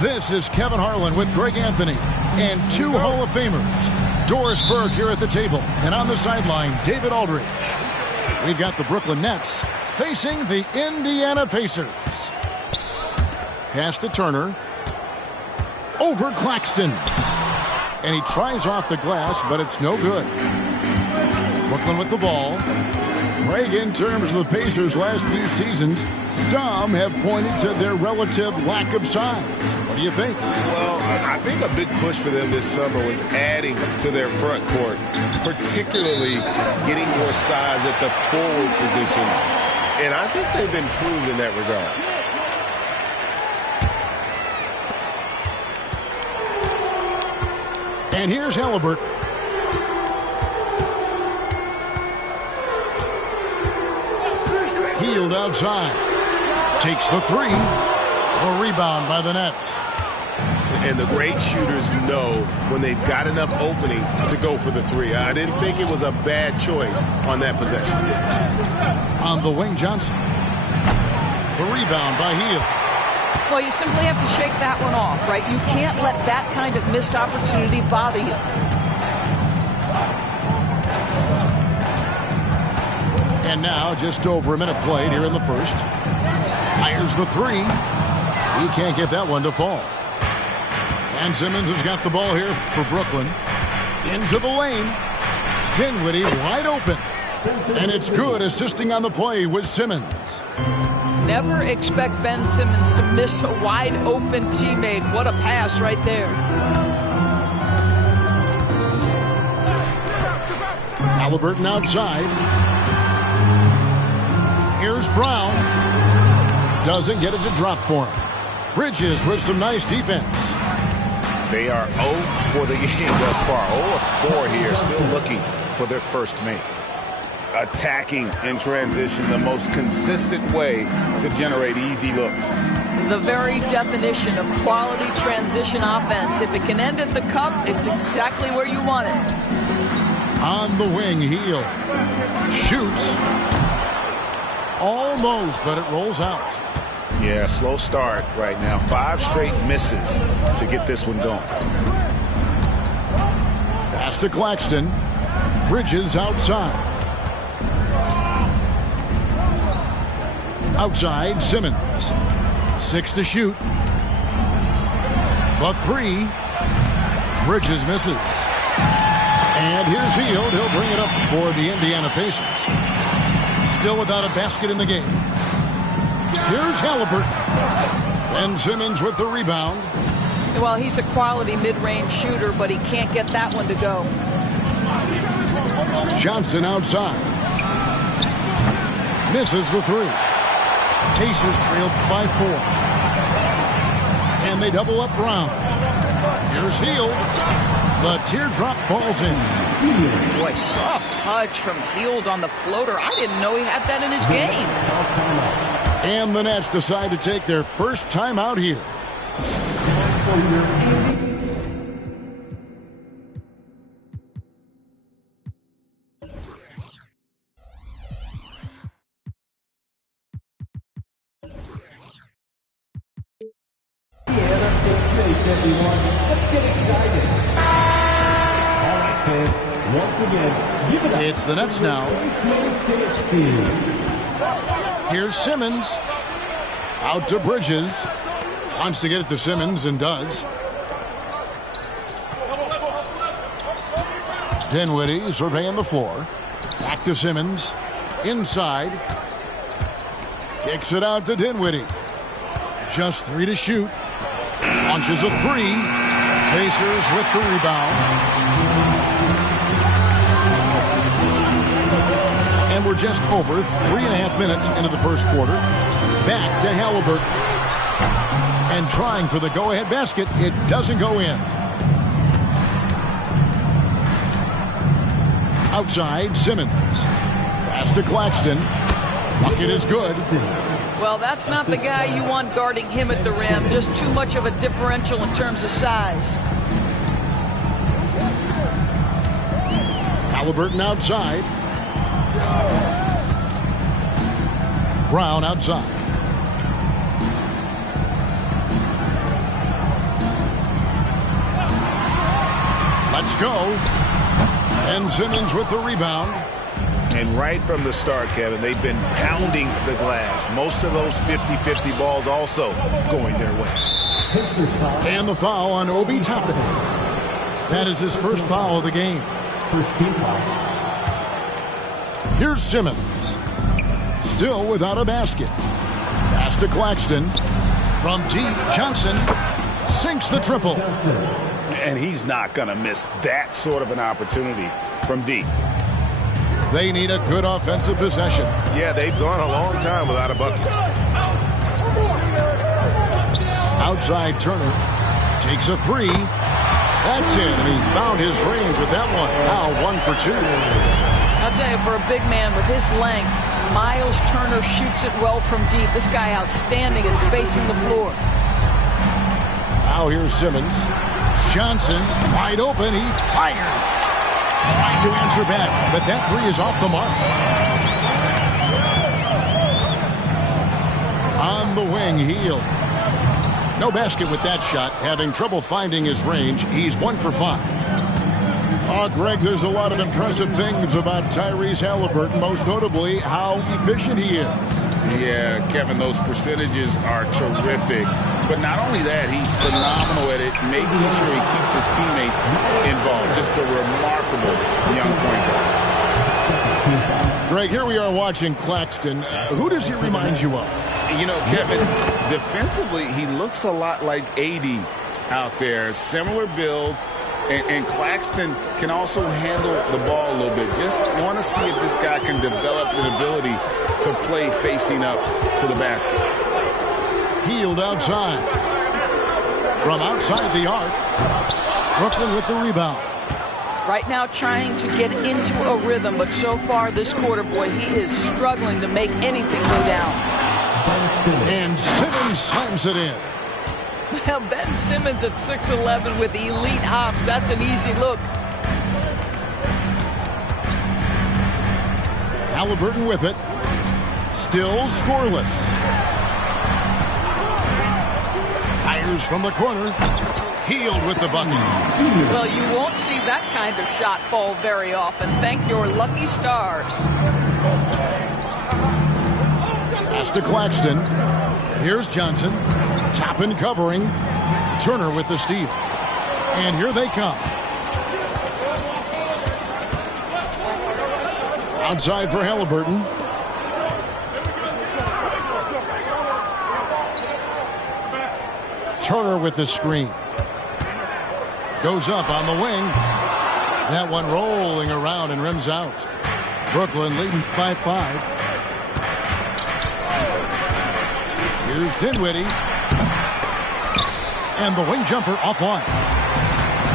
This is Kevin Harlan with Greg Anthony and two Hall of Famers. Doris Burke here at the table, and on the sideline, David Aldridge. We've got the Brooklyn Nets facing the Indiana Pacers. Pass to Turner. Over Claxton. And he tries off the glass, but it's no good. Brooklyn with the ball. Greg, in terms of the Pacers' last few seasons, some have pointed to their relative lack of size. What do you think? Well, I think a big push for them this summer was adding to their front court, particularly getting more size at the forward positions. And I think they've improved in that regard. And here's Halliburton. Hield outside. Takes the three. A rebound by the Nets. And the great shooters know when they've got enough opening to go for the three. I didn't think it was a bad choice on that possession. On the wing, Johnson. The rebound by Hield. Well, you simply have to shake that one off, right? You can't let that kind of missed opportunity bother you. And now, just over a minute played here in the first. Fires the three. He can't get that one to fall. And Simmons has got the ball here for Brooklyn. Into the lane. Dinwiddie wide open. And it's good, assisting on the play with Simmons. Never expect Ben Simmons to miss a wide open teammate. What a pass right there. Halliburton outside. Here's Brown. Doesn't get it to drop for him. Bridges with some nice defense. They are 0 for the game thus far. 0 of 4 here, still looking for their first make. Attacking in transition, the most consistent way to generate easy looks. The very definition of quality transition offense. If it can end at the cup, it's exactly where you want it. On the wing, Hield. Shoots. Almost, but it rolls out. Yeah, slow start right now. 5 straight misses to get this one going. Pass to Claxton. Bridges outside. Outside, Simmons. 6 to shoot. The three. Bridges misses. And here's Hield. He'll bring it up for the Indiana Pacers. Still without a basket in the game. Here's Halliburton. And Simmons with the rebound. Well, he's a quality mid-range shooter, but he can't get that one to go. Johnson outside. Misses the three. Pacers trailed by 4. And they double up Brown. Here's Hield. The teardrop falls in. Boy, soft touch from Hield on the floater. I didn't know he had that in his game. And the Nets decide to take their first time out here. It's the Nets now. Here's Simmons. Out to Bridges. Wants to get it to Simmons and does. Dinwiddie surveying the floor. Back to Simmons. Inside. Kicks it out to Dinwiddie. Just 3 to shoot. Launches a 3. Pacers with the rebound. And we're just over 3.5 minutes into the first quarter. Back to Halliburton. And trying for the go-ahead basket. It doesn't go in. Outside, Simmons. Pass to Claxton. Bucket is good. Well, that's not the guy you want guarding him at the rim. Just too much of a differential in terms of size. Halliburton outside. Brown outside. Let's go. Ben Simmons with the rebound. And right from the start, Kevin, they've been pounding the glass. Most of those 50-50 balls also going their way. And the foul on Obi Toppin. That is his first foul of the game. First team foul. Here's Simmons. Still without a basket. Pass to Claxton. From deep, Johnson sinks the triple. And he's not going to miss that sort of an opportunity from deep. They need a good offensive possession. Yeah, they've gone a long time without a bucket. Outside Turner takes a three. That's it, and he found his range with that one. Now 1 for 2. I'll tell you, for a big man with his length, Miles Turner shoots it well from deep. This guy outstanding at spacing the floor. Now here's Simmons. Johnson wide open. He fires. Trying to answer back, but that three is off the mark. On the wing, Hield. No basket with that shot. Having trouble finding his range. He's 1 for 5. Oh, Greg, there's a lot of impressive things about Tyrese Haliburton, most notably how efficient he is. Yeah, Kevin, those percentages are terrific. But not only that, he's phenomenal at it, making sure he keeps his teammates involved. Just a remarkable young point guard. Greg, here we are watching Claxton. Who does he remind you of? You know, Kevin, defensively, he looks a lot like AD out there. Similar builds. And Claxton can also handle the ball a little bit. Just want to see if this guy can develop an ability to play facing up to the basket. Hield outside. From outside the arc. Brooklyn with the rebound. Right now trying to get into a rhythm, but so far this quarter, boy, he is struggling to make anything go down. And Simmons slams it in. Well, Ben Simmons at 6'11" with elite hops. That's an easy look. Haliburton with it. Still scoreless. Fires from the corner. Hield with the bucket. Well, you won't see that kind of shot fall very often. Thank your lucky stars. Pass to Claxton. Here's Johnson. Toppin covering. Turner with the steal. And here they come. Outside for Haliburton. Turner with the screen. Goes up on the wing. That one rolling around and rims out. Brooklyn leading by 5. Here's Dinwiddie. And the wing jumper offline.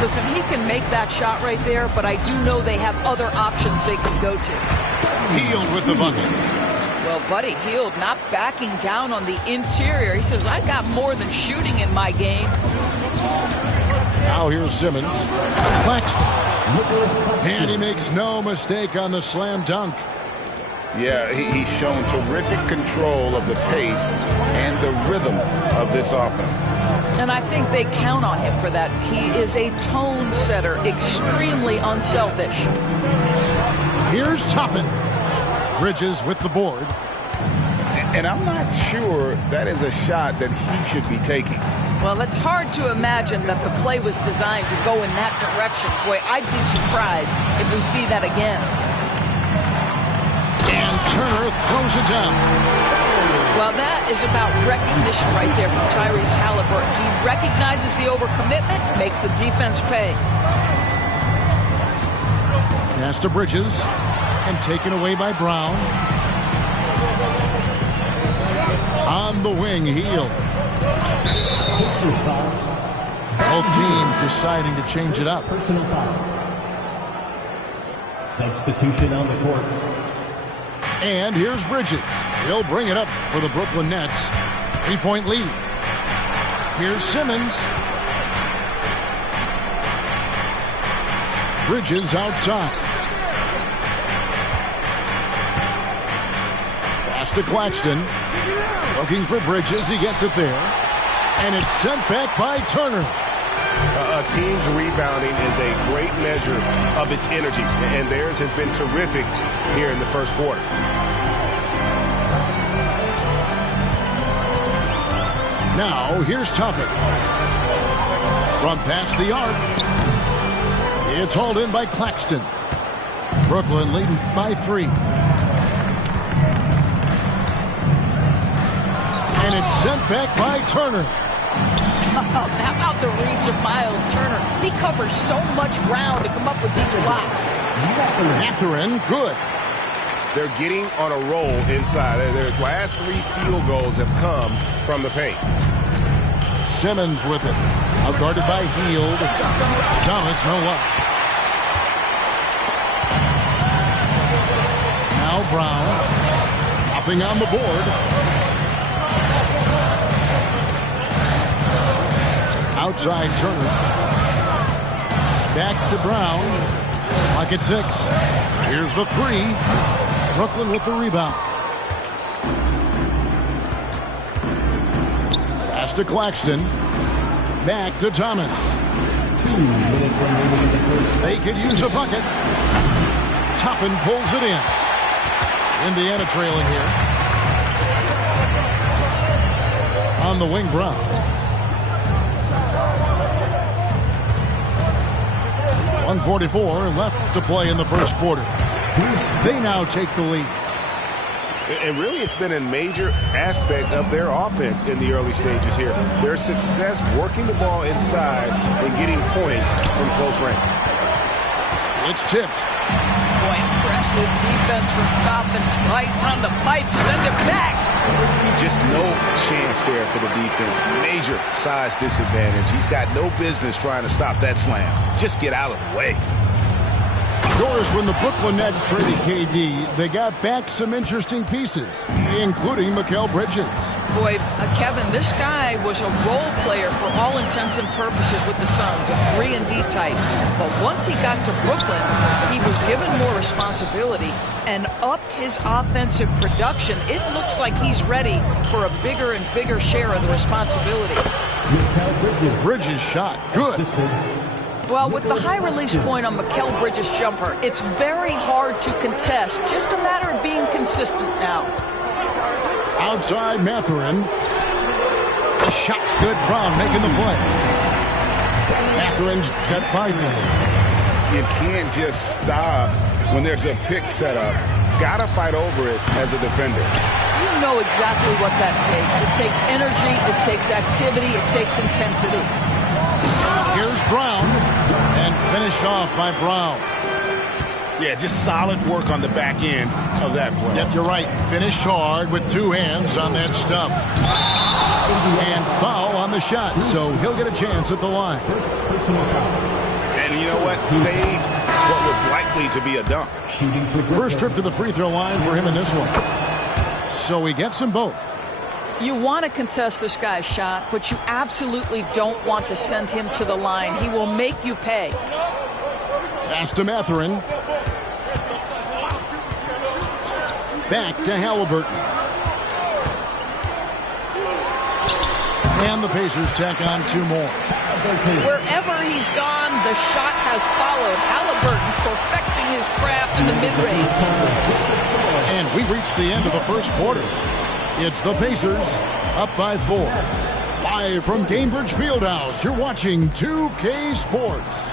Listen, he can make that shot right there, but I do know they have other options they can go to. Hield with the bucket. Well, Buddy Hield not backing down on the interior. He says, I got more than shooting in my game. Now here's Simmons. Claxton. And he makes no mistake on the slam dunk. Yeah, he's shown terrific control of the pace and the rhythm of this offense. And I think they count on him for that. He is a tone setter, extremely unselfish. Here's Toppin. Bridges with the board. And I'm not sure that is a shot that he should be taking. Well, it's hard to imagine that the play was designed to go in that direction. Boy, I'd be surprised if we see that again. And Turner throws it down. Well, that is about recognition right there from Tyrese Haliburton. He recognizes the overcommitment, makes the defense pay. Pass to Bridges. And taken away by Brown. On the wing, Hield. Both teams deciding to change it up. Personal foul. Substitution on the court. And here's Bridges. He'll bring it up for the Brooklyn Nets. 3-point lead. Here's Simmons. Bridges outside. Pass to Claxton. Looking for Bridges. He gets it there. And it's sent back by Turner. A team's rebounding is a great measure of its energy, and theirs has been terrific here in the first quarter. Now, here's Toppin. From past the arc. It's hauled in by Claxton. Brooklyn leading by 3. And it's sent back by Turner. How about the reach of Miles Turner? He covers so much ground to come up with these blocks. Mathurin, good. They're getting on a roll inside. Their last 3 field goals have come from the paint. Simmons with it. Outguarded by Hield. Thomas, no luck. Now Brown. Nothing on the board. Outside Turner. Back to Brown. Clock at 6. Here's the 3. Brooklyn with the rebound. Pass to Claxton. Back to Thomas. 2 minutes remaining in the first. They could use a bucket. Toppin pulls it in. Indiana trailing here. On the wing, Brown. .144 left to play in the first quarter. They now take the lead. And really, it's been a major aspect of their offense in the early stages here. Their success working the ball inside and getting points from close range. It's tipped. Boy, impressive defense from Toppin. Right on the pipe, send it back. Just no chance there for the defense. Major size disadvantage. He's got no business trying to stop that slam. Just get out of the way. Doris, when the Brooklyn Nets traded KD, they got back some interesting pieces, including Mikal Bridges. Boy, Kevin, this guy was a role player for all intents and purposes with the Suns, a 3-and-D type. But once he got to Brooklyn, he was given more responsibility and upped his offensive production. It looks like he's ready for a bigger and bigger share of the responsibility. Bridges shot. Good. Well, with the high release point on Mikal Bridges' jumper, it's very hard to contest. Just a matter of being consistent now. Outside Mathurin. The shot's good. Brown making the play. Mathurin's got 5 minutes. You can't just stop when there's a pick set up. Gotta fight over it as a defender. You know exactly what that takes. It takes energy, it takes activity, it takes intensity. Here's Brown, and finished off by Brown. Yeah, just solid work on the back end of that play. Yep, you're right. Finished hard with 2 hands on that stuff. And foul on the shot, so he'll get a chance at the line. And you know what? Saved what was likely to be a dunk. First trip to the free throw line for him in this one. So he gets them both. You want to contest this guy's shot, but you absolutely don't want to send him to the line. He will make you pay. Pass to Mathurin. Back to Halliburton. And the Pacers tack on 2 more. Wherever he's gone, the shot has followed. Halliburton perfecting his craft in the mid-range. And we reached the end of the first quarter. It's the Pacers up by 4. Live from Gainbridge Fieldhouse, you're watching 2K Sports.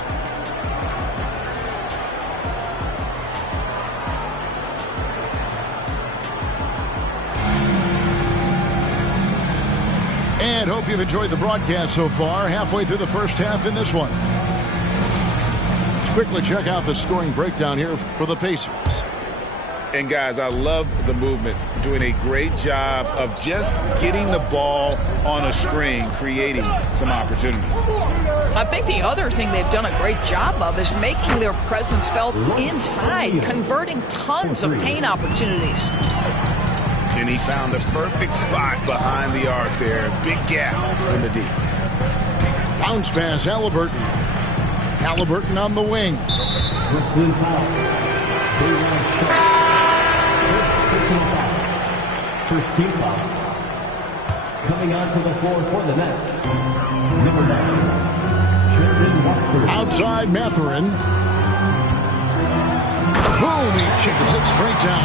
And hope you've enjoyed the broadcast so far. Halfway through the first half in this one. Let's quickly check out the scoring breakdown here for the Pacers. And guys, I love the movement. Doing a great job of just getting the ball on a string, creating some opportunities. I think the other thing they've done a great job of is making their presence felt inside, converting tons of paint opportunities. And he found the perfect spot behind the arc there. Big gap in the D. Bounce pass, Halliburton. Halliburton on the wing. First team foul. Coming onto the floor for the Nets. Number 9, Outside Mathurin. Boom, he chips it straight down.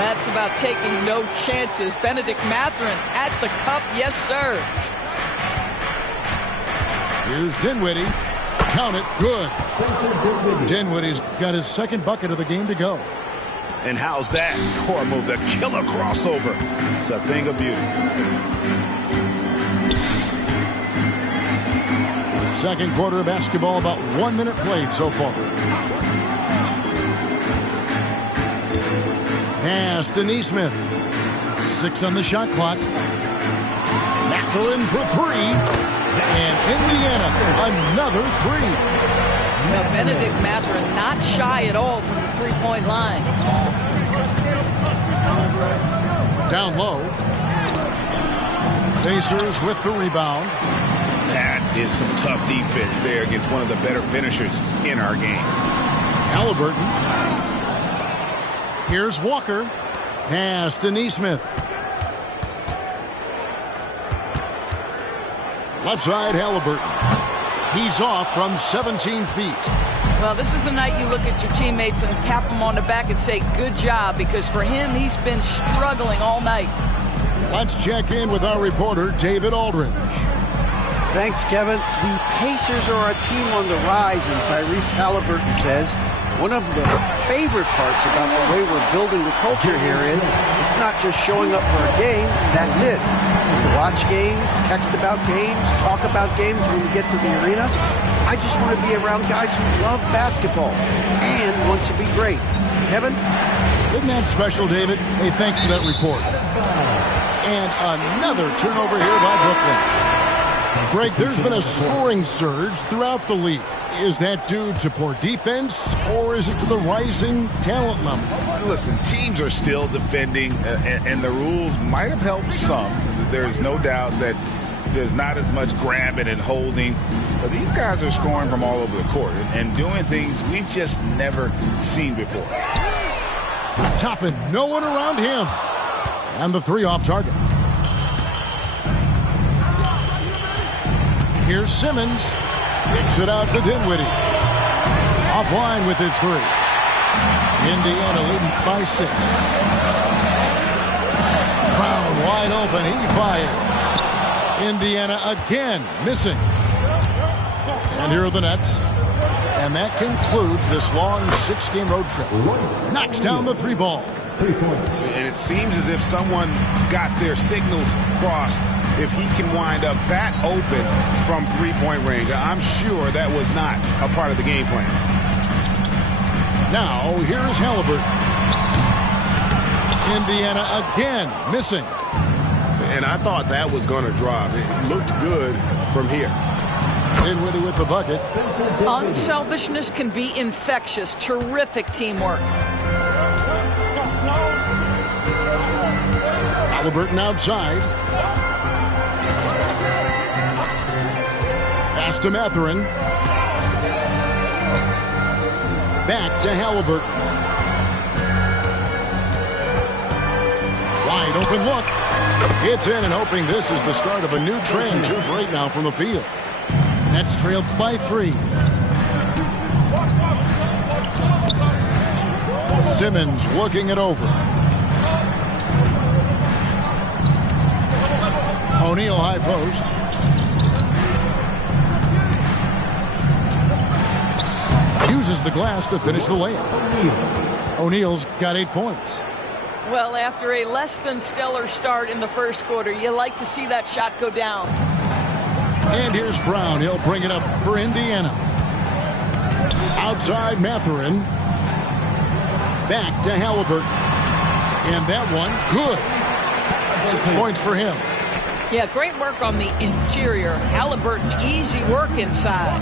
That's about taking no chances. Benedict Mathurin at the cup. Yes, sir. Here's Dinwiddie. Count it. Good. Dinwiddie's got his second bucket of the game to go. And how's that for a move? The killer crossover. It's a thing of beauty. Second quarter of basketball, about 1 minute played so far. Pass to Nesmith. 6 on the shot clock. Mathurin for 3. And Indiana, another 3. Now, Benedict Mathurin not shy at all from the three-point line. Down low. Pacers with the rebound. That is some tough defense there against one of the better finishers in our game. Halliburton. Here's Walker. Pass to Nesmith. Left side, Halliburton. He's off from 17 feet. Well, this is the night you look at your teammates and tap them on the back and say, good job, because for him, he's been struggling all night. Let's check in with our reporter, David Aldridge. Thanks, Kevin. The Pacers are a team on the rise, and Tyrese Halliburton says one of the favorite parts about the way we're building the culture here is it's not just showing up for a game, that's it. We watch games, text about games, talk about games when we get to the arena. I just want to be around guys who love basketball and want to be great. Kevin? Isn't that special, David? Hey, thanks for that report. And another turnover here by Brooklyn. Greg, there's been a scoring surge throughout the league. Is that due to poor defense, or is it to the rising talent level? Listen, teams are still defending, and the rules might have helped some. There's no doubt that there's not as much grabbing and holding. But these guys are scoring from all over the court and doing things we've just never seen before. Toppin, no one around him. And the 3 off target. Here's Simmons. Kicks it out to Dinwiddie. Offline with his 3. Indiana leading by 6. Brown wide open. He fires. Indiana again missing. And here are the Nets. And that concludes this long 6-game road trip. Knocks down the 3 ball. 3 points. And it seems as if someone got their signals crossed. If he can wind up that open from 3-point range, I'm sure that was not a part of the game plan. Now, here's Halliburton. Indiana again missing. And I thought that was going to drop. It looked good from here. Dinwiddie with the bucket. Unselfishness can be infectious. Terrific teamwork. Halliburton outside. Pass to Mathurin. Back to Halliburton. Wide open look. It's in, and hoping this is the start of a new trend. 2 for 8 now from the field. Nets trailed by 3. Simmons looking it over. O'Neal high post. Uses the glass to finish the layup. O'Neal's got 8 points. Well, after a less than stellar start in the first quarter, you like to see that shot go down. And here's Brown. He'll bring it up for Indiana. Outside Mathurin. Back to Halliburton. And that one, good. 6 points for him. Yeah, great work on the interior. Halliburton, easy work inside.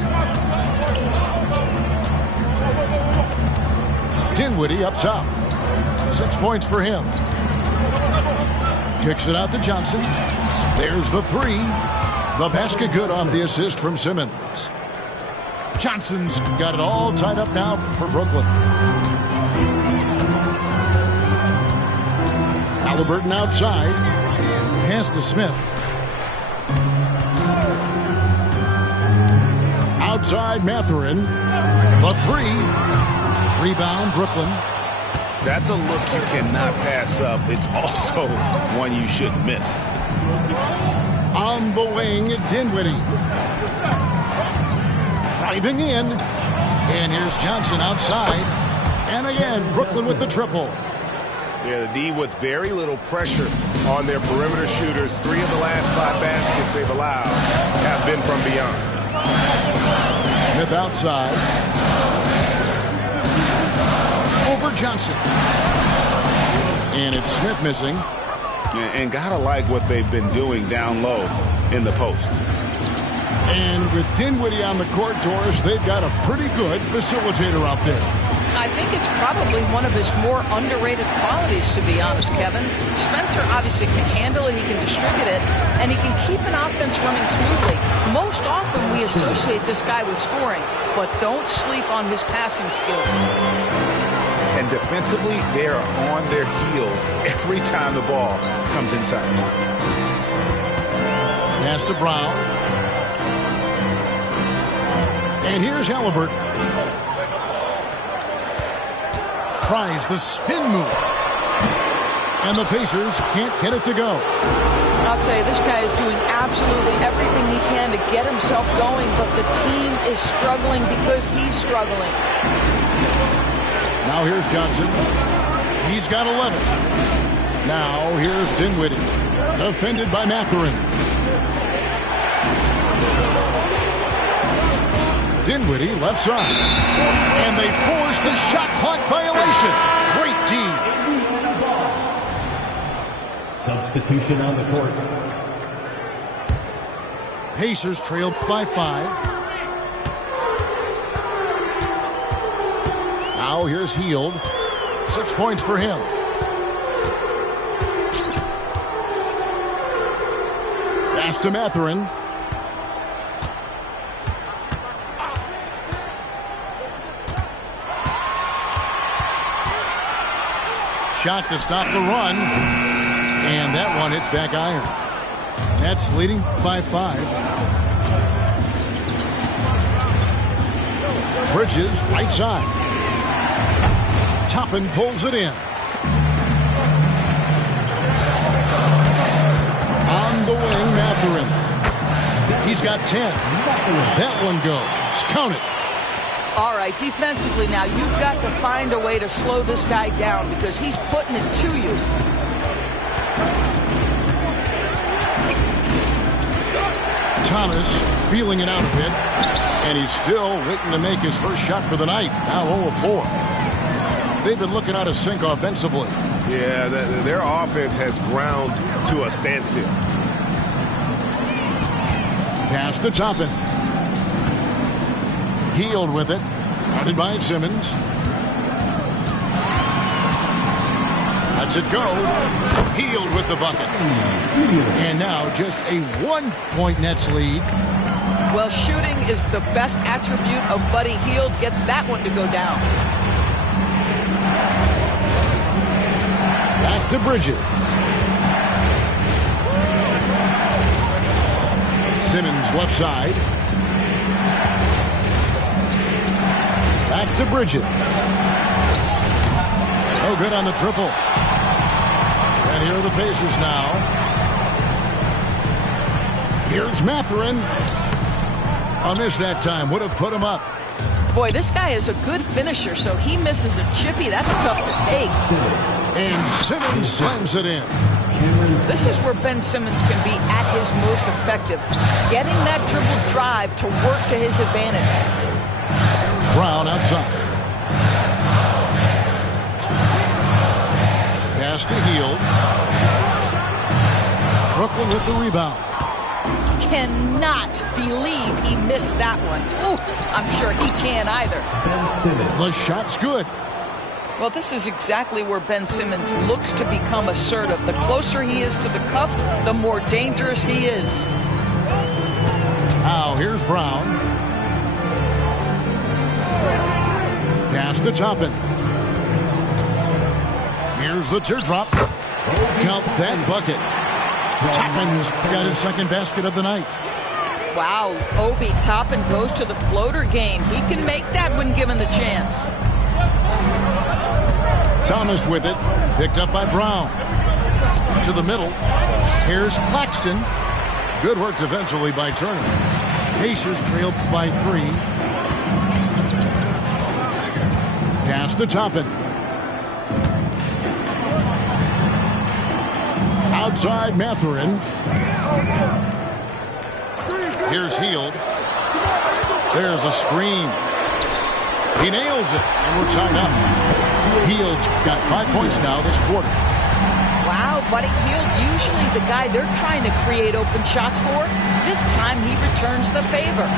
Dinwiddie up top. 6 points for him. Kicks it out to Johnson. There's the 3. The basket good off the assist from Simmons. Johnson's got it all tied up now for Brooklyn. Halliburton outside. Pass to Smith. outside Mathurin. The three. Rebound, Brooklyn. That's a look you cannot pass up. It's also one you shouldn't miss. On the wing, Dinwiddie. Driving in. And here's Johnson outside. And again, Brooklyn with the triple. Yeah, the D with very little pressure on their perimeter shooters. 3 of the last 5 baskets they've allowed have been from beyond. Smith outside. Over Johnson. And it's Smith missing. And gotta like what they've been doing down low in the post. And with Dinwiddie on the court, Doris, they've got a pretty good facilitator out there. I think it's probably one of his more underrated qualities, to be honest, Kevin. Spencer obviously can handle it, he can distribute it, and he can keep an offense running smoothly. Most often we associate this guy with scoring, but don't sleep on his passing skills. And defensively, they are on their heels every time the ball comes inside. Pass to Brown. And here's Halliburton. Tries the spin move. And the Pacers can't get it to go. I'll tell you, this guy is doing absolutely everything he can to get himself going, but the team is struggling because he's struggling. Now here's Johnson. He's got 11. Now here's Dinwiddie. Defended by Mathurin. Dinwiddie left side. And they force the shot clock violation. Great team. Substitution on the court. Pacers trail by 5. Now here's Hield. 6 points for him. Pass to Mathurin. Shot to stop the run. And that one hits back iron. Nets leading by 5. Bridges, right side. Toppin pulls it in. On the wing, Mathurin. He's got 10. That one goes. Count it. All right, defensively now, you've got to find a way to slow this guy down because he's putting it to you. Thomas feeling it out a bit. And he's still waiting to make his first shot for the night. Now 0-4. They've been looking out of sync offensively. Yeah, their offense has ground to a standstill. Pass to Toppin. Hield with it. Guarded by Simmons. Lets it go. Hield with the bucket. And now just a 1-point Nets lead. Well, shooting is the best attribute of Buddy Hield. Gets that one to go down. Back to Bridges. Simmons left side. Back to Bridges. No good on the triple. And here are the Pacers now. Here's Mathurin. A miss that time. Would have put him up. Boy, this guy is a good finisher, so he misses a chippy. That's tough to take. And Simmons slams it in. This is where Ben Simmons can be at his most effective. Getting that dribble drive to work to his advantage. Brown outside. Pass to Hield. Brooklyn with the rebound. Cannot believe he missed that one. Ooh, I'm sure he can't either. Ben Simmons. The shot's good. Well, this is exactly where Ben Simmons looks to become assertive. The closer he is to the cup, the more dangerous he is. Now here's Brown. Pass to Toppin. Here's the teardrop. Count that bucket. Toppin's got his second basket of the night. Wow, Obi Toppin goes to the floater game. He can make that when given the chance. Thomas with it. Picked up by Brown. To the middle. Here's Claxton. Good work defensively by Turner. Pacers trailed by 3. Pass to Toppin. Outside Mathurin. Here's Hield. There's a screen. He nails it, and we're tied up. Hield's got 5 points now this quarter. Wow, Buddy Hield, usually the guy they're trying to create open shots for. This time he returns the favor.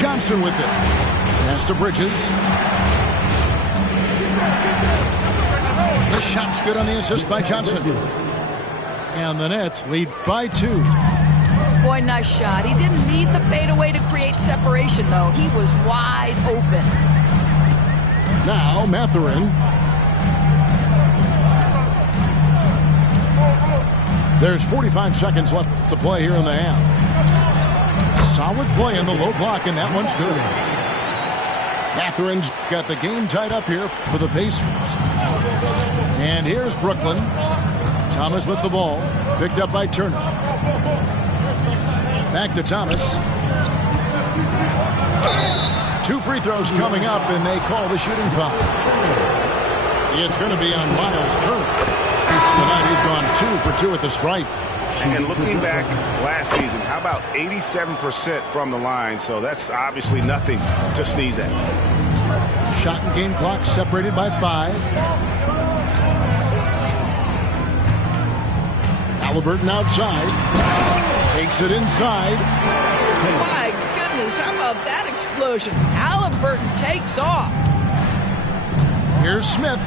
Johnson with it. Pass to Bridges. The shot's good on the assist by Johnson. And the Nets lead by 2. Boy, nice shot. He didn't need the fadeaway to create separation, though. He was wide open. Now Mathurin. There's 45 seconds left to play here in the half. Solid play in the low block, and that one's good. Mathurin's got the game tied up here for the Pacers. And here's Brooklyn. Thomas with the ball. Picked up by Turner. Back to Thomas. 2 free throws coming up, and they call the shooting foul. It's going to be on Miles Turner. Tonight he's gone 2 for 2 at the stripe. And looking back last season, how about 87% from the line? So that's obviously nothing to sneeze at. Shot and game clock separated by 5. Halliburton outside. Takes it inside. My goodness, how about that explosion? Halliburton takes off. Here's Smith.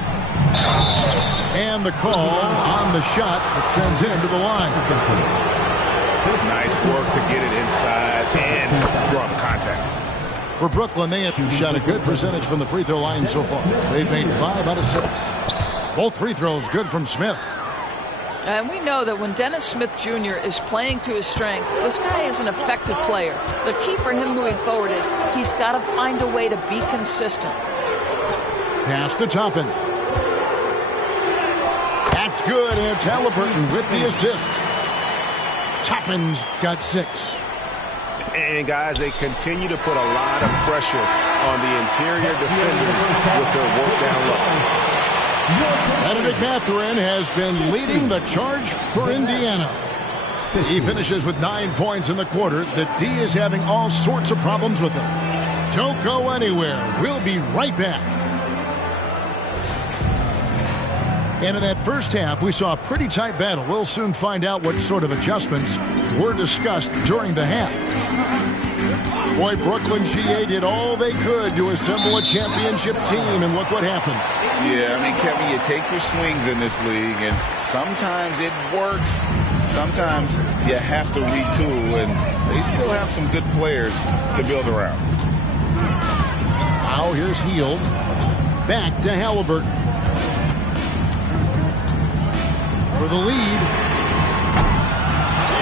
And the call on the shot that sends him to the line. Nice work to get it inside and draw the contact. For Brooklyn, they have shot a good percentage from the free throw line so far. They've made 5 out of 6. Both free throws good from Smith. And we know that when Dennis Smith Jr. is playing to his strengths, this guy is an effective player. The key for him moving forward is he's got to find a way to be consistent. Pass to Toppin. That's good, and it's Halliburton with the assist. Toppin's got 6. And, guys, they continue to put a lot of pressure on the interior defenders with their work down low. Benedict Mathurin has been leading the charge for Indiana. He finishes with 9 points in the quarter. The D is having all sorts of problems with him. Don't go anywhere. We'll be right back. And in that first half, we saw a pretty tight battle. We'll soon find out what sort of adjustments were discussed during the half. Boy, Brooklyn GA did all they could to assemble a championship team, and look what happened. Yeah, I mean, Kevin, you take your swings in this league, and sometimes it works. Sometimes you have to retool, and they still have some good players to build around. Now here's Hield. Back to Halliburton. For the lead.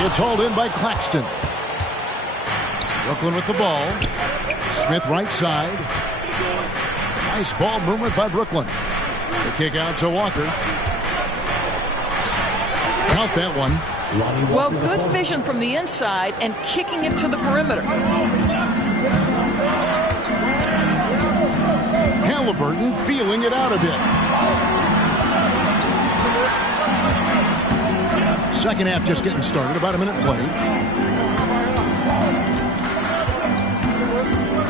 It's hauled in by Claxton. Brooklyn with the ball. Smith right side. Nice ball movement by Brooklyn. The kick out to Walker. Count that one. Well, good vision from the inside and kicking it to the perimeter. Halliburton feeling it out a bit. Second half just getting started. About a minute played.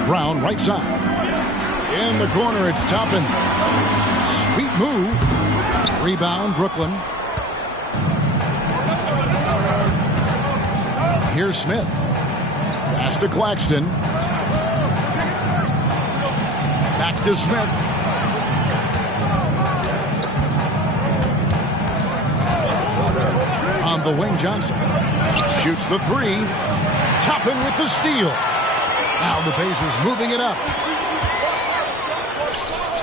Brown right side. In the corner, it's Toppin. Sweet move. Rebound, Brooklyn. Here's Smith. Pass to Claxton. Back to Smith. On the wing, Johnson. Shoots the 3. Toppin with the steal. Now the Pacers moving it up.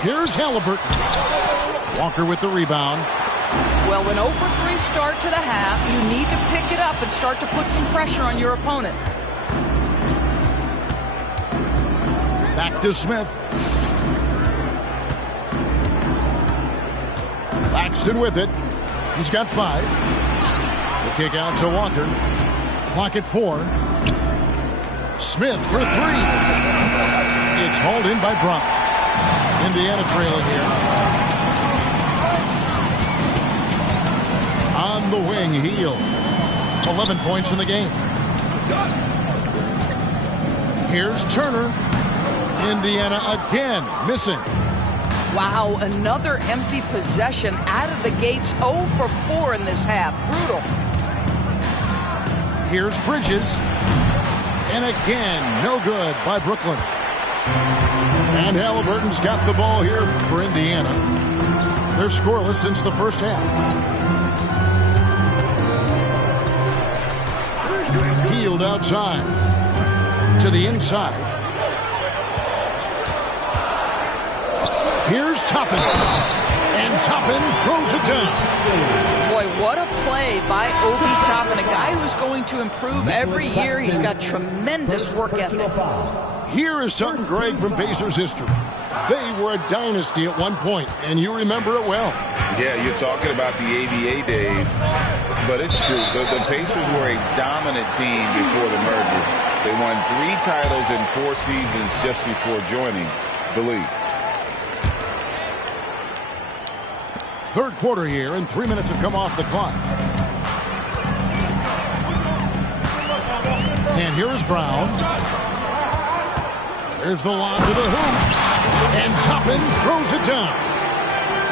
Here's Halliburton. Walker with the rebound. Well, when 0 for 3 start to the half, you need to pick it up and start to put some pressure on your opponent. Back to Smith. Claxton with it. He's got 5. The kick out to Walker. Clock at 4. Smith for 3. It's hauled in by Brown. Indiana trailing here. On the wing, Hield. 11 points in the game. Here's Turner. Indiana again missing. Wow, another empty possession out of the gates. 0 for 4 in this half. Brutal. Here's Bridges. And again, no good by Brooklyn. And Halliburton's got the ball here for Indiana. They're scoreless since the first half. Hield outside. To the inside. Here's Toppin. And Toppin throws it down. Boy, what a play by Obi Toppin, a guy who's going to improve every year. He's got tremendous work ethic. Here is something, Greg, from Pacers history. They were a dynasty at one point, and you remember it well. Yeah, you're talking about the ABA days, but it's true. The Pacers were a dominant team before the merger. They won 3 titles in 4 seasons just before joining the league. Third quarter here, and 3 minutes have come off the clock. And here is Brown. There's the lob to the hoop. And Toppin throws it down.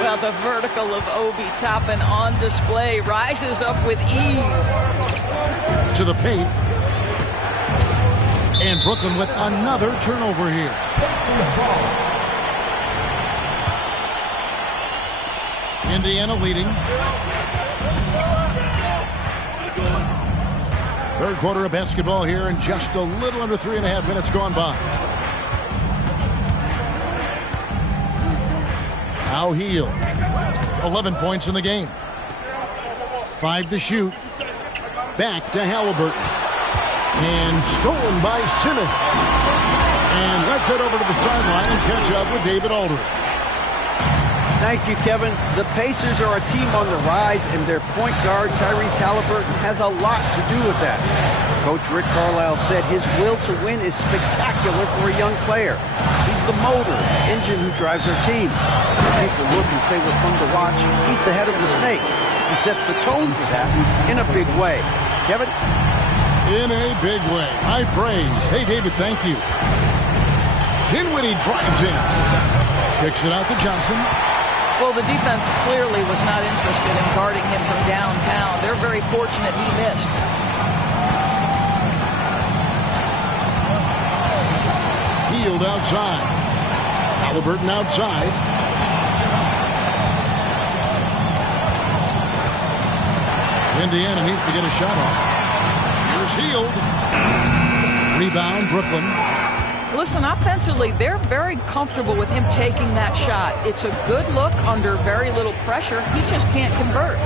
Well, the vertical of Obi Toppin on display rises up with ease. To the paint. And Brooklyn with another turnover here. Indiana leading. Third quarter of basketball here, and just a little under 3.5 minutes gone by. Now Hield. 11 points in the game. 5 to shoot. Back to Halliburton. And stolen by Simmons. And let's head over to the sideline and catch up with David Aldridge. Thank you, Kevin. The Pacers are a team on the rise, and their point guard, Tyrese Halliburton, has a lot to do with that. Coach Rick Carlisle said his will to win is spectacular for a young player. He's the motor, engine who drives our team. People look and say we're fun to watch. He's the head of the snake. He sets the tone for that in a big way. Kevin? In a big way. High praise. Hey, David, thank you. Dinwiddie drives in. Kicks it out to Johnson. Well, the defense clearly was not interested in guarding him from downtown. They're very fortunate he missed. Hield outside. Halliburton outside. Indiana needs to get a shot off. Here's Hield. Rebound, Brooklyn. Listen, offensively, they're very comfortable with him taking that shot. It's a good look under very little pressure. He just can't convert.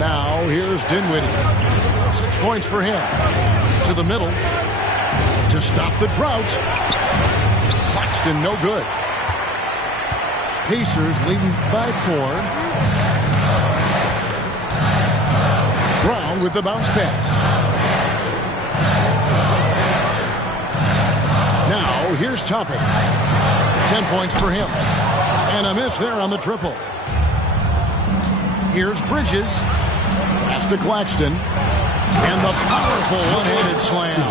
Now, here's Dinwiddie. 6 points for him. To the middle. To stop the drought. Claxton, no good. Pacers leading by 4. Brown with the bounce pass. Now, here's Toppin. 10 points for him. And a miss there on the triple. Here's Bridges. Pass to Claxton. And the powerful one-handed slam.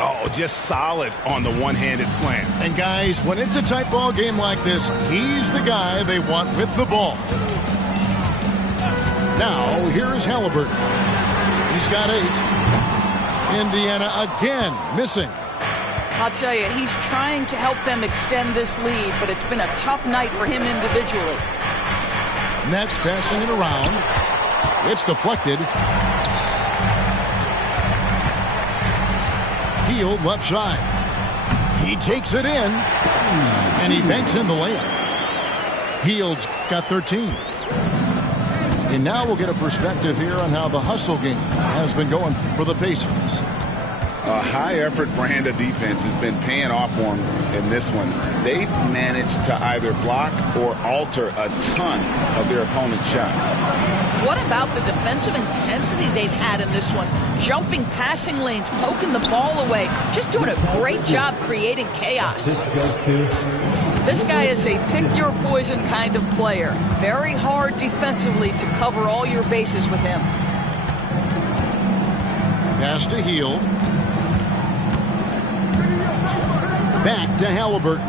Oh, just solid on the one-handed slam. And guys, when it's a tight ball game like this, he's the guy they want with the ball. Now, here's Halliburton. He's got 8. Indiana again missing. I'll tell you, he's trying to help them extend this lead, but it's been a tough night for him individually. Nets passing it around. It's deflected. Hield left side. He takes it in, and he banks in the layup. Hield's got 13. And now we'll get a perspective here on how the hustle game has been going for the Pacers. A high-effort brand of defense has been paying off for them in this one. They've managed to either block or alter a ton of their opponent's shots. What about the defensive intensity they've had in this one? Jumping passing lanes, poking the ball away, just doing a great job creating chaos. This guy is a pick-your-poison kind of player. Very hard defensively to cover all your bases with him. Pass to Hield. Back to Halliburton.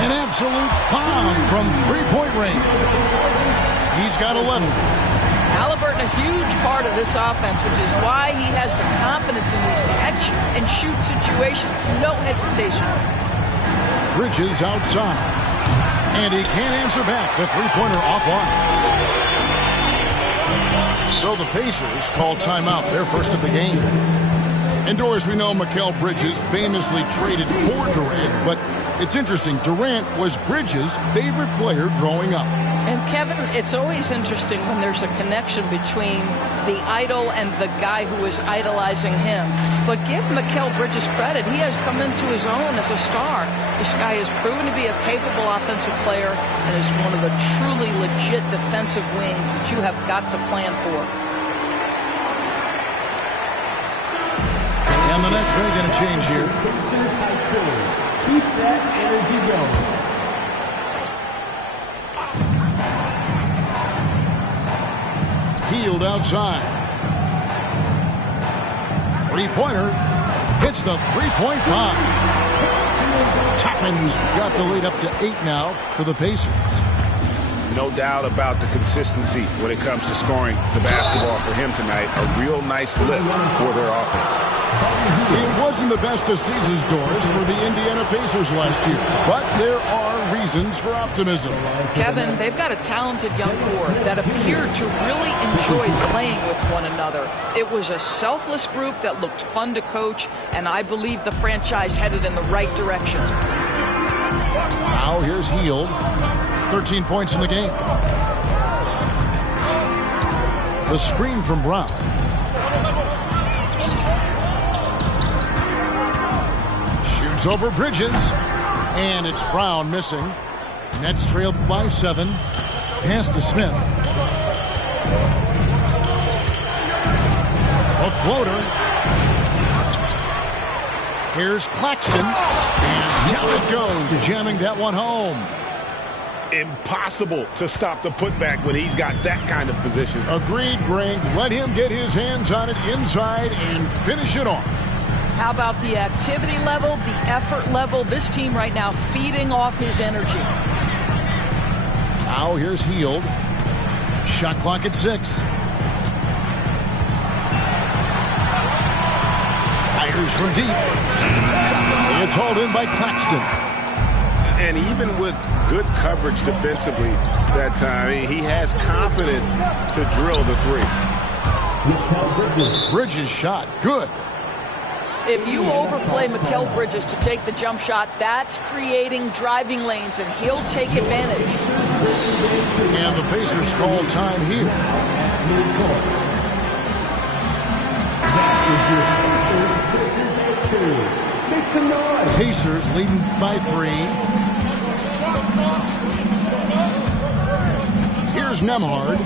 An absolute bomb from three-point range. He's got 11. Halliburton, a huge part of this offense, which is why he has the confidence in these catch-and-shoot situations. No hesitation. Bridges outside. And he can't answer back. The three-pointer offline. So the Pacers call timeout, their first of the game. And Doris, we know Mikal Bridges famously traded for Durant, but it's interesting. Durant was Bridges' favorite player growing up. And Kevin, it's always interesting when there's a connection between the idol and the guy who is idolizing him. But give Mikal Bridges credit. He has come into his own as a star. This guy has proven to be a capable offensive player and is one of the truly legit defensive wings that you have got to plan for. And the Nets are going to change here. Pacers high forward. Keep that energy going. Hield outside. Three-pointer. Hits the three-point bomb. Toppins got the lead up to 8 now for the Pacers. No doubt about the consistency when it comes to scoring the basketball for him tonight. A real nice lift for their offense. It wasn't the best of seasons, Doris, for the Indiana Pacers last year, but there are reasons for optimism. Kevin, they've got a talented young core that appeared to really enjoy playing with one another. It was a selfless group that looked fun to coach, and I believe the franchise headed in the right direction. Now here's Hield. 13 points in the game. The screen from Brown. Shoots over Bridges. And it's Brown missing. Nets trailed by 7. Pass to Smith. A floater. Here's Claxton. And down it goes, jamming that one home. Impossible to stop the putback when he's got that kind of position. Agreed, Greg. Let him get his hands on it inside and finish it off. How about the activity level, the effort level? This team right now feeding off his energy. Now here's Hield. Shot clock at 6. Fires from deep. It's hauled in by Claxton. And even with good coverage defensively that time, he has confidence to drill the three. Bridges shot. Good. If you overplay Mikal Bridges to take the jump shot, that's creating driving lanes, and he'll take advantage. And the Pacers call time here. Make some noise. Pacers leading by 3. Here's Nembhard.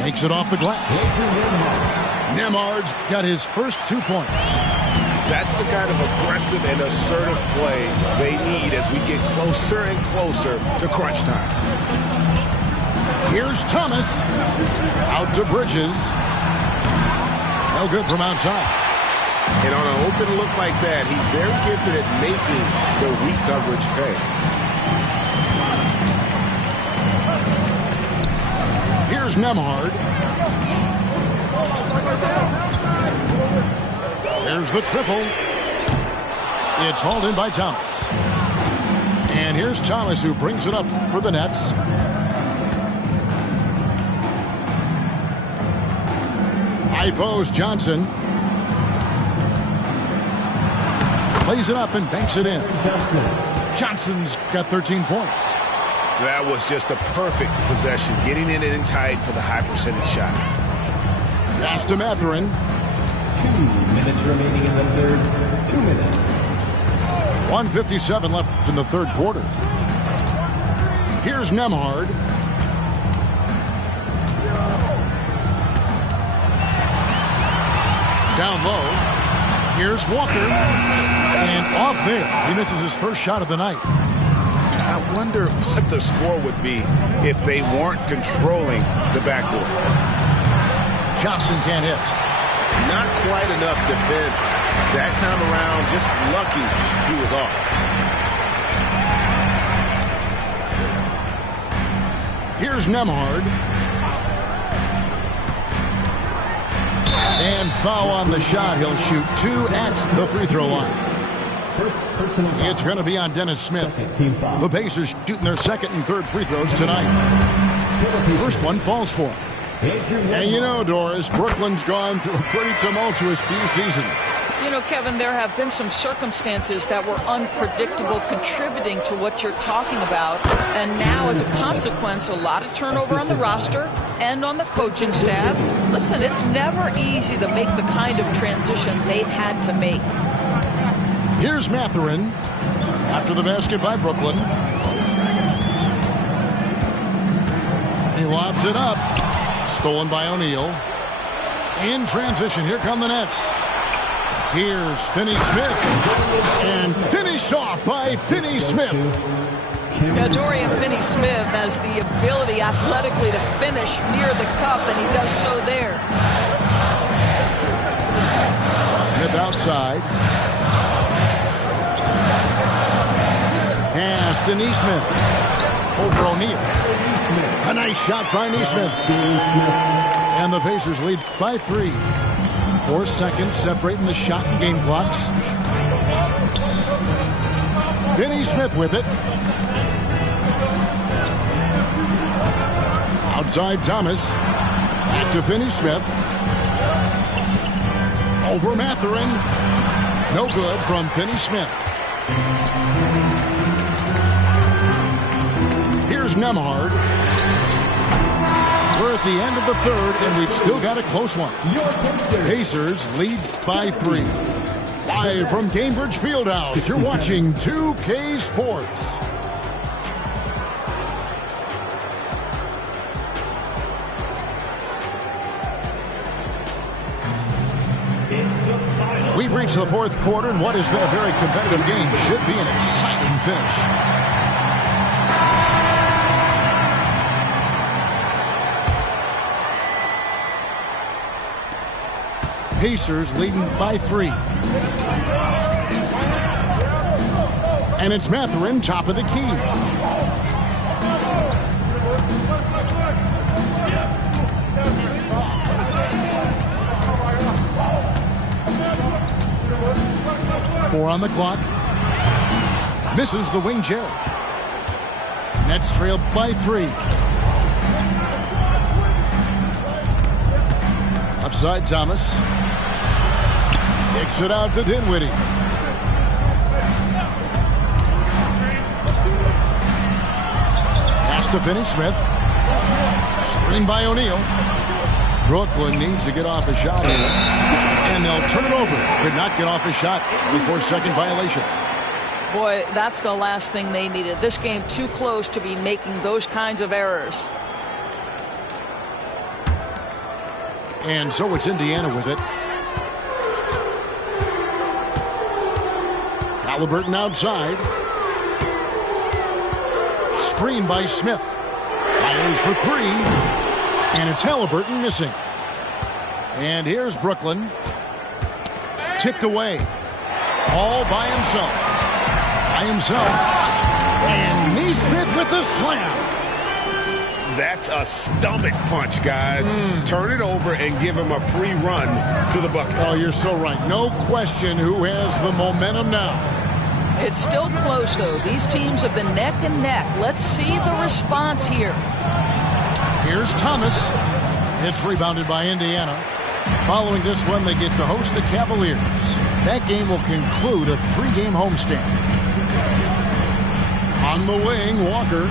Makes it off the glass. Nembhard's got his first 2 points. That's the kind of aggressive and assertive play they need as we get closer and closer to crunch time. Here's Thomas. Out to Bridges. No good from outside. And on an open look like that, he's very gifted at making the weak coverage pay. Here's Nembhard. There's the triple. It's hauled in by Thomas. And here's Thomas, who brings it up for the Nets. High post, Johnson. Plays it up and banks it in. Johnson's got 13 points. That was just a perfect possession, getting it in tight for the high percentage shot. Pass to Mathurin. 2 minutes remaining in the third. 2 minutes. 1:57 left in the third quarter. Here's Nembhard. Down low. Here's Walker. And off there. He misses his first shot of the night. I wonder what the score would be if they weren't controlling the backdoor. Johnson can't hit. Not quite enough defense. That time around, just lucky he was off. Here's Nembhard. And foul on the shot. He'll shoot 2 at the free throw line. First personal foul. It's going to be on Dennis Smith. Second team foul. The Pacers shooting their second and third free throws tonight. First one falls for him. And you know, Doris, Brooklyn's gone through a pretty tumultuous few seasons. You know, Kevin, there have been some circumstances that were unpredictable contributing to what you're talking about. And now, as a consequence, a lot of turnover on the roster and on the coaching staff. Listen, it's never easy to make the kind of transition they've had to make. Here's Mathurin after the basket by Brooklyn. He lobs it up. Stolen by O'Neal. In transition, here come the Nets. Here's Finney Smith. And finished off by Finney Smith. Yeah, Dorian Finney-Smith has the ability athletically to finish near the cup, and he does so there. Smith outside. Pass to Neesmith. Over O'Neal. A nice shot by Neesmith. And the Pacers lead by 3. 4 seconds separating the shot and game clocks. Finney-Smith with it. Outside Thomas. Back to Finney-Smith. Over Mathurin. No good from Finney-Smith. Here's Nembhard. We're at the end of the third, and we've still got a close one. Pacers lead by 3. Live from Cambridge Fieldhouse, you're watching 2K Sports. We've reached the fourth quarter, and what has been a very competitive game should be an exciting finish. Pacers leading by 3. And it's Mathurin, top of the key. Four on the clock. Misses the wing chair. Nets trailed by 3. Offside Thomas. Takes it out to Dinwiddie. Pass to Finney-Smith. Screen by O'Neal. Brooklyn needs to get off a shot here. And they'll turn it over. Could not get off a shot before second violation. Boy, that's the last thing they needed. This game too close to be making those kinds of errors. And so it's Indiana with it. Halliburton outside. Screen by Smith. Fires for 3. And it's Halliburton missing. And here's Brooklyn. Tipped away. All by himself. And Neesmith with the slam. That's a stomach punch, guys. Turn it over and give him a free run to the bucket. Oh, you're so right. No question who has the momentum now. It's still close, though. These teams have been neck and neck. Let's see the response here. Here's Thomas. It's rebounded by Indiana. Following this one, they get to host the Cavaliers. That game will conclude a 3-game homestand. On the wing, Walker.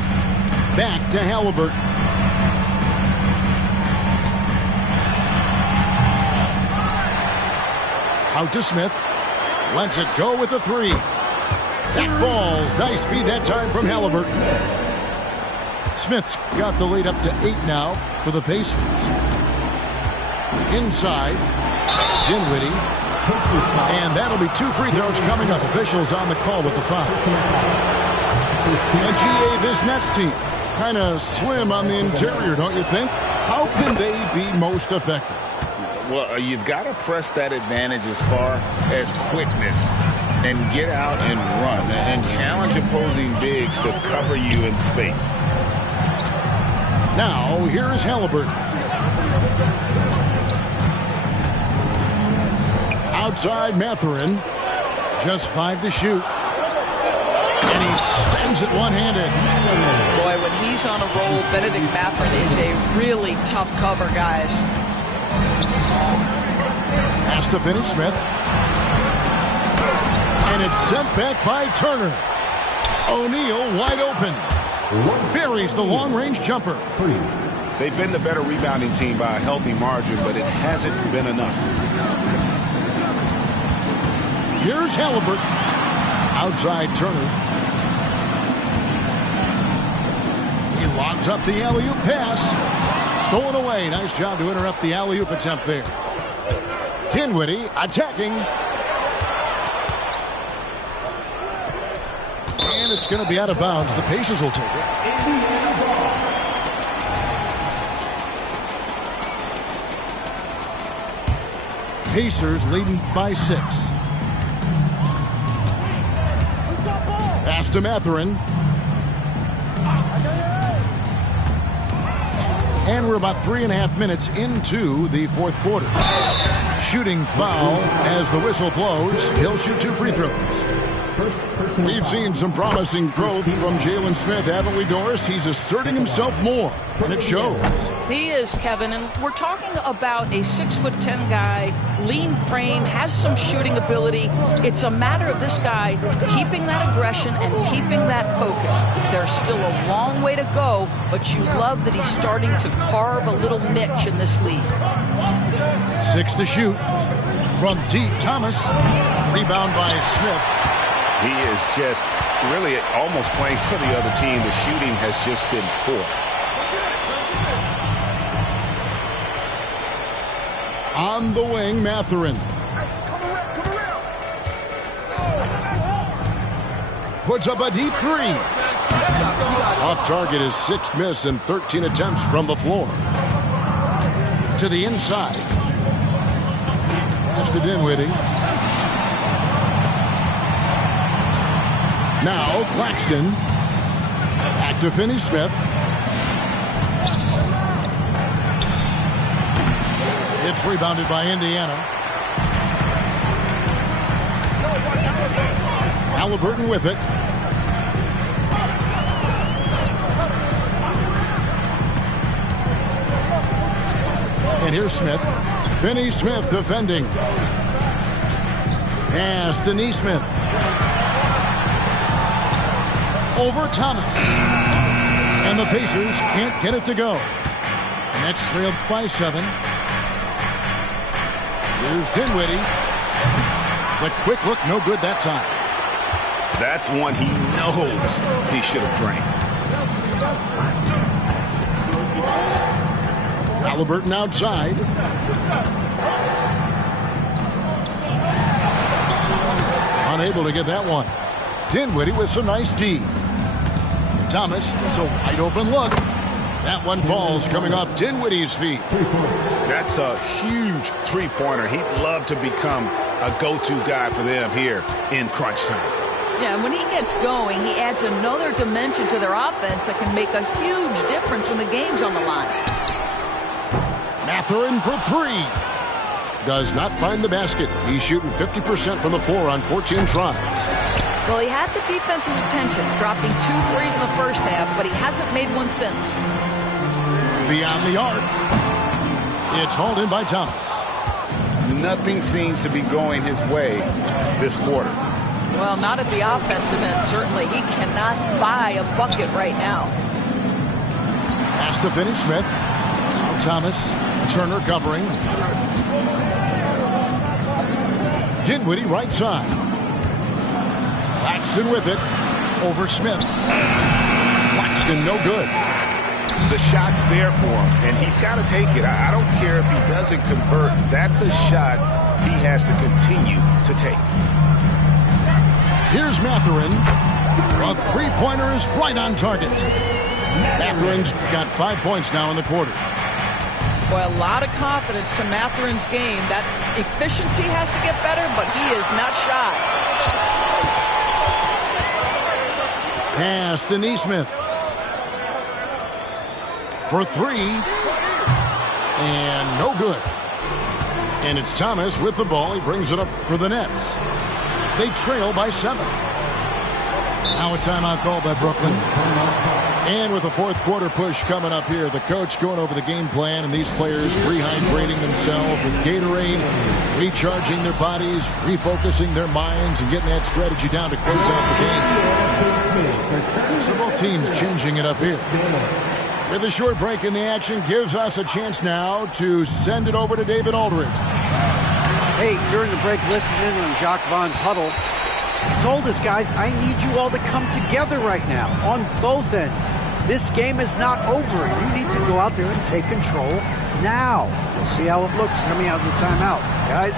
Back to Halliburton. Out to Smith. Lets it go with the three. That falls. Nice feed that time from Halliburton. Smith's got the lead up to 8 now for the Pacers. Inside. Dinwiddie. And that'll be 2 free throws coming up. Officials on the call with the foul. And GA, this Nets team, kind of slim on the interior, don't you think? How can they be most effective? Well, you've got to press that advantage as far as quickness and get out and run and challenge opposing bigs to cover you in space. Now, here's Halliburton. Outside Mathurin. Just 5 to shoot. And he slams it one-handed. Boy, when he's on a roll, Benedict Mathurin is a really tough cover, guys. Has to finish Smith. And it's sent back by Turner. O'Neal wide open. Buries the long-range jumper. They've been the better rebounding team by a healthy margin, but it hasn't been enough. Here's Halliburton. Outside Turner. He lobs up the alley-oop pass. Stolen away. Nice job to interrupt the alley-oop attempt there. Dinwiddie attacking. And it's going to be out of bounds. The Pacers will take it. Pacers leading by 6. Pass to Mathurin. And we're about 3.5 minutes into the fourth quarter. Shooting foul as the whistle blows. He'll shoot 2 free throws. We've seen some promising growth from Jalen Smith, haven't we, Doris? He's asserting himself more, and it shows. He is, Kevin, and we're talking about a 6'10" guy, lean frame, has some shooting ability. It's a matter of this guy keeping that aggression and keeping that focus. There's still a long way to go, but you love that he's starting to carve a little niche in this league. 6 to shoot from deep. Thomas, rebound by Smith. He is just really almost playing for the other team. The shooting has just been poor. On the wing, Mathurin. Puts up a deep 3. Off target, his 6th miss and 13 attempts from the floor. To the inside. Pass to Dinwiddie. Now Claxton. Back to Finney-Smith. It's rebounded by Indiana. Halliburton with it. And here's Smith. Finney-Smith defending. Pass to Nesmith. Over Thomas. And the Pacers can't get it to go. Nets trailed by 7. Here's Dinwiddie. The quick look, no good that time. That's one he knows he should have drained. Halliburton outside. Unable to get that one. Dinwiddie with some nice D. Thomas gets a wide open look. That one falls coming off Dinwiddie's feet. That's a huge three-pointer. He'd love to become a go-to guy for them here in crunch time. Yeah, when he gets going, he adds another dimension to their offense that can make a huge difference when the game's on the line. Mathurin for 3. Does not find the basket. He's shooting 50% from the floor on 14 tries. Well, he had the defense's attention, dropping 2 threes in the first half, but he hasn't made one since. Beyond the arc. It's hauled in by Thomas. Nothing seems to be going his way this quarter. Well, not at the offensive end, certainly. He cannot buy a bucket right now. Pass to Finney-Smith. Now Thomas. Turner covering. Dinwiddie right side. Claxton with it. Over Smith. Claxton no good. The shot's there for him, and he's got to take it. I don't care if he doesn't convert. That's a shot he has to continue to take. Here's Mathurin. A three-pointer is right on target. Mathurin's got 5 points now in the quarter. Boy, a lot of confidence to Mathurin's game. That efficiency has to get better, but he is not shy. Pass to Nesmith. For three. And no good. And it's Thomas with the ball. He brings it up for the Nets. They trail by 7. Now a timeout called by Brooklyn. And with the fourth quarter push coming up here, the coach going over the game plan, and these players rehydrating themselves with Gatorade, recharging their bodies, refocusing their minds, and getting that strategy down to close out the game. So both teams changing it up here. With a short break in the action, gives us a chance now to send it over to David Aldridge. Hey, during the break, listening in on Jacques Vaughn's huddle, he told us, guys, I need you all to come together right now on both ends. This game is not over. You need to go out there and take control now. We'll see how it looks coming out of the timeout. Guys?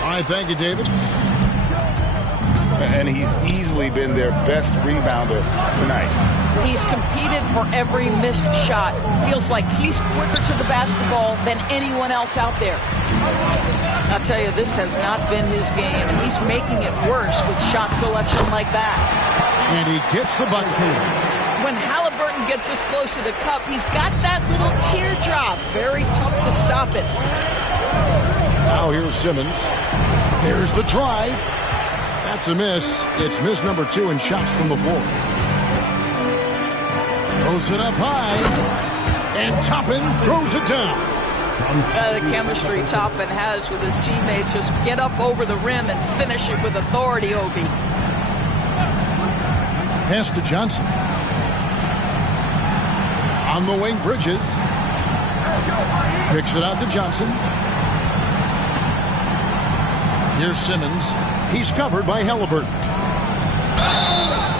All right, thank you, David. And he's easily been their best rebounder tonight. He's competed for every missed shot. Feels like he's quicker to the basketball than anyone else out there. I'll tell you, this has not been his game, and he's making it worse with shot selection like that. And he gets the bucket. When Halliburton gets this close to the cup, he's got that little teardrop. Very tough to stop it. Now here's Simmons. There's the drive. That's a miss. It's miss number 2 in shots from the floor. Throws it up high. And Toppin throws it down. The chemistry Toppin has with his teammates. Just get up over the rim and finish it with authority, Obi. Pass to Johnson. On the wing, Bridges. Picks it out to Johnson. Here's Simmons. He's covered by Halliburton.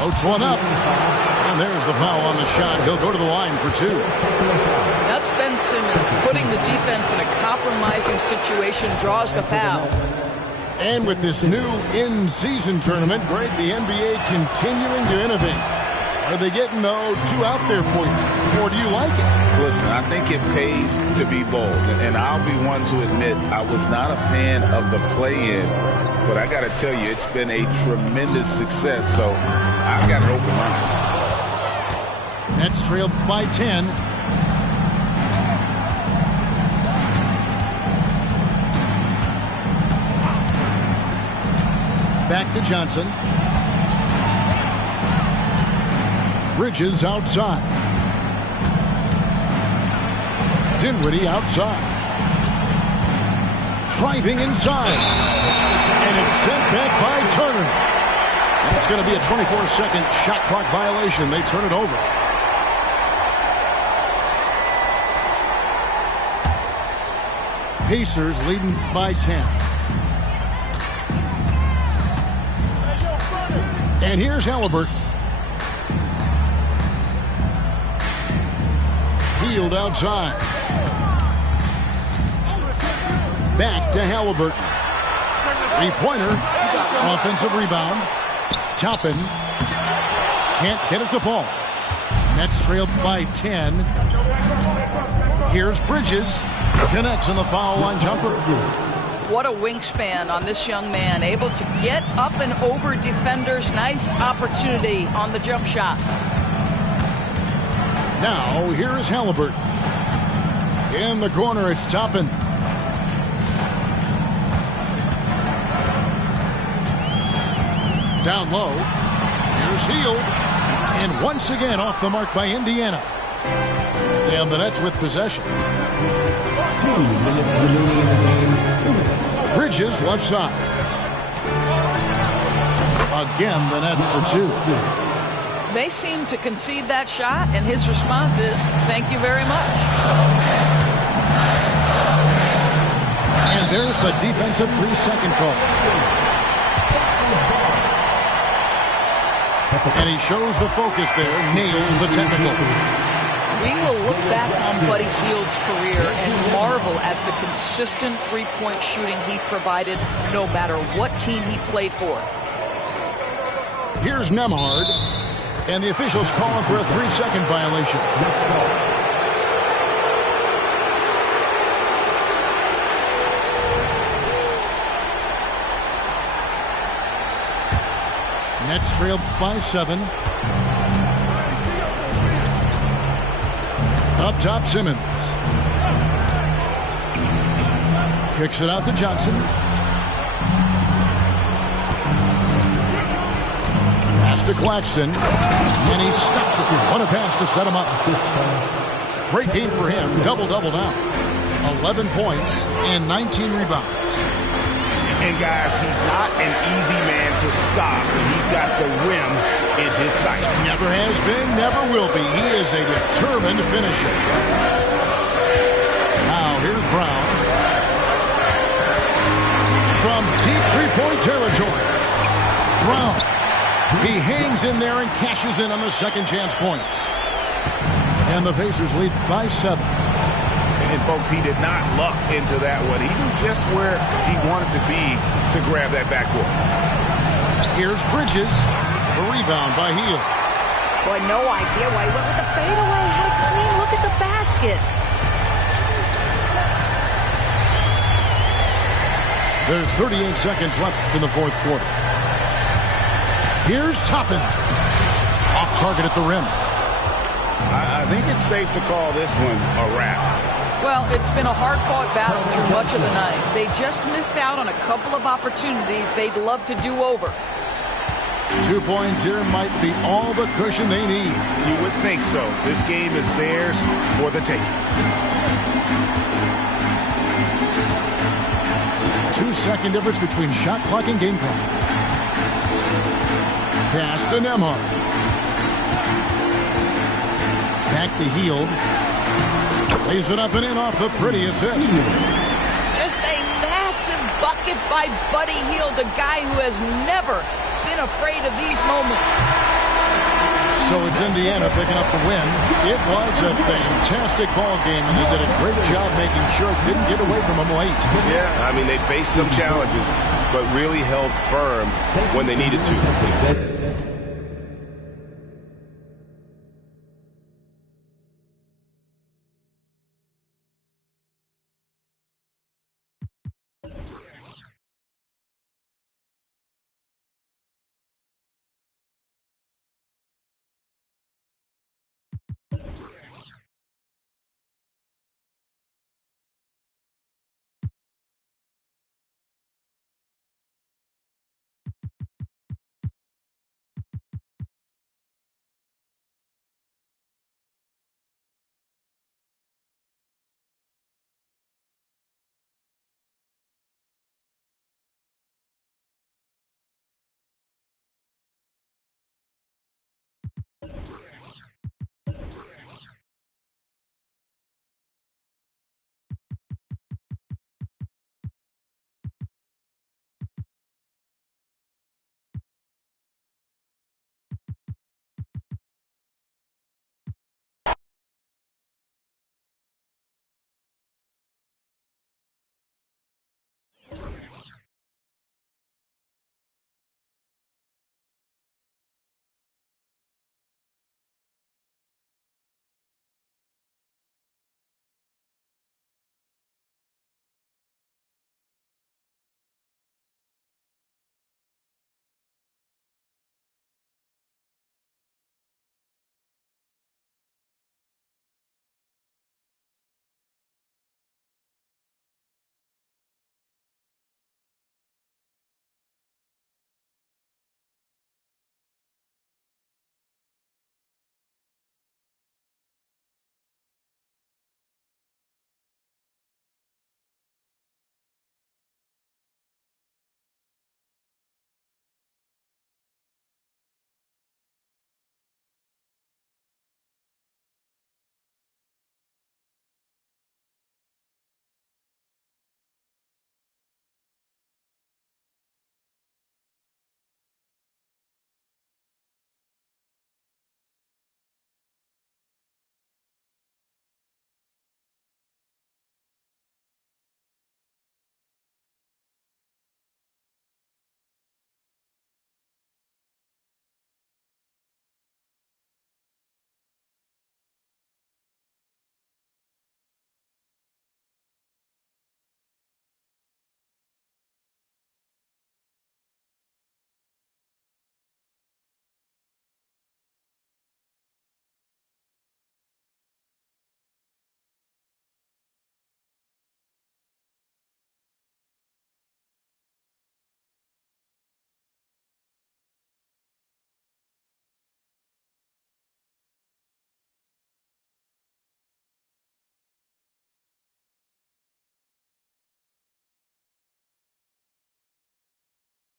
Floats one up. And there's the foul on the shot. He'll go to the line for 2. That's Ben Simmons putting the defense in a compromising situation, draws the foul. And with this new in-season tournament, Greg, the NBA continuing to innovate. Are they getting, though, too out there for you? Or do you like it? Listen, I think it pays to be bold. And I'll be one to admit I was not a fan of the play-in. But I got to tell you, it's been a tremendous success. So I've got an open mind. Nets trailed by 10. Back to Johnson. Bridges outside. Dinwiddie outside. Driving inside. And it's sent back by Turner. And it's going to be a 24-second shot clock violation. They turn it over. Pacers leading by 10. And here's Halliburton. Field outside. Back to Halliburton. Three-pointer. Offensive rebound. Toppin. Can't get it to fall. Nets trailed by 10. Here's Bridges. Connects on the foul line jumper. What a wingspan on this young man. Able to get up and over defenders. Nice opportunity on the jump shot. Now, here is Halliburton. In the corner, it's Toppin. Down low. Here's Hield. And once again off the mark by Indiana. And the Nets with possession. 2 minutes remaining in the game. Bridges left side. Again, the Nets for 2. They seem to concede that shot, and his response is, thank you very much. And there's the defensive 3-second call. And he shows the focus there, nails the technical. We will look back on Buddy Hield's career and marvel at the consistent three-point shooting he provided no matter what team he played for. Here's Nembhard, and the officials calling for a 3-second violation. Nets trail by 7. Up top, Simmons. Kicks it out to Johnson. Pass to Claxton. And he stuffs it. What a pass to set him up. Great game for him. Double-double now. 11 points and 19 rebounds. And guys, he's not an easy man to stop. He's got the rim in his sights. Never has been, never will be. He is a determined finisher. Now here's Brown. From deep three-point territory. Brown. He hangs in there and cashes in on the second chance points. And the Pacers lead by 7. And folks, he did not luck into that one. He knew just where he wanted to be to grab that backboard. Here's Bridges. The rebound by Hield. Boy, no idea why he went with the fadeaway. Had a clean look at the basket. There's 38 seconds left in the fourth quarter. Here's Toppin. Off target at the rim. I think it's safe to call this one a wrap. Well, it's been a hard-fought battle through much of the night. They just missed out on a couple of opportunities they'd love to do over. 2 points here might be all the cushion they need. You would think so. This game is theirs for the taking. 2-second difference between shot clock and game clock. Pass to Nembhard. Back to Hield. Lays it up and in off the pretty assist. Just a massive bucket by Buddy Hield, the guy who has never been afraid of these moments. So it's Indiana picking up the win. It was a fantastic ball game, and they did a great job making sure it didn't get away from them late. Yeah, I mean, they faced some challenges, but really held firm when they needed to.